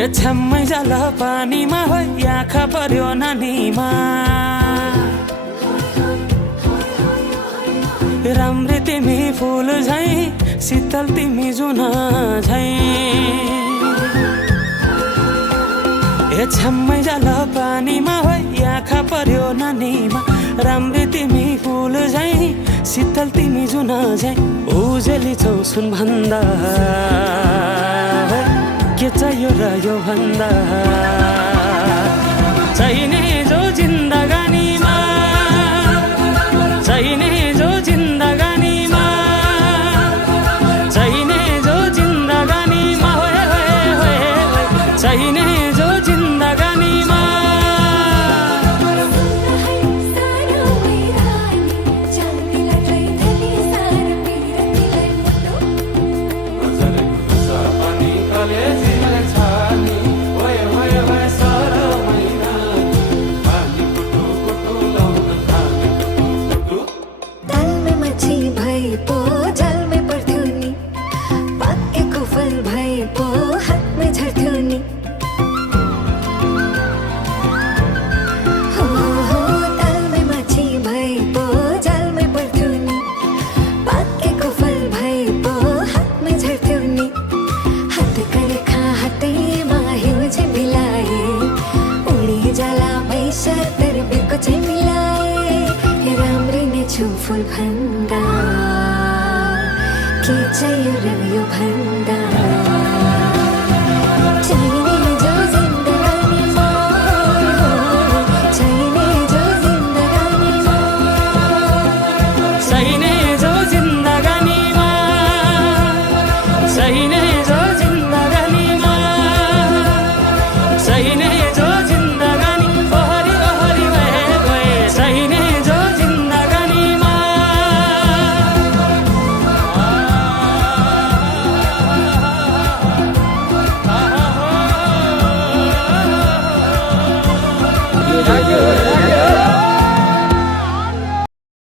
ए छ्याम्मै जाला पानीमा हो आँखा पर्यो नानीमा राम्रै तिमी फुल झै शीतल तिमी जुन झै ए छ्याम्मै जाला पानीमा हो आँखा पर्यो नानीमा राम्रै तिमी फुल झै शीतल तिमी जुन झै उजेली छौ सुन भन्दा के चाहियो र यो भन्दा चाहिने जो जिन्दगानीमा चाहिने जो जिन्दगानीमा चाहिने जो जिन्दगानीमा होए होए होए चाहिने जो जिन्दगानीमा फुल भन्दा के चाहियो र यो भन्दा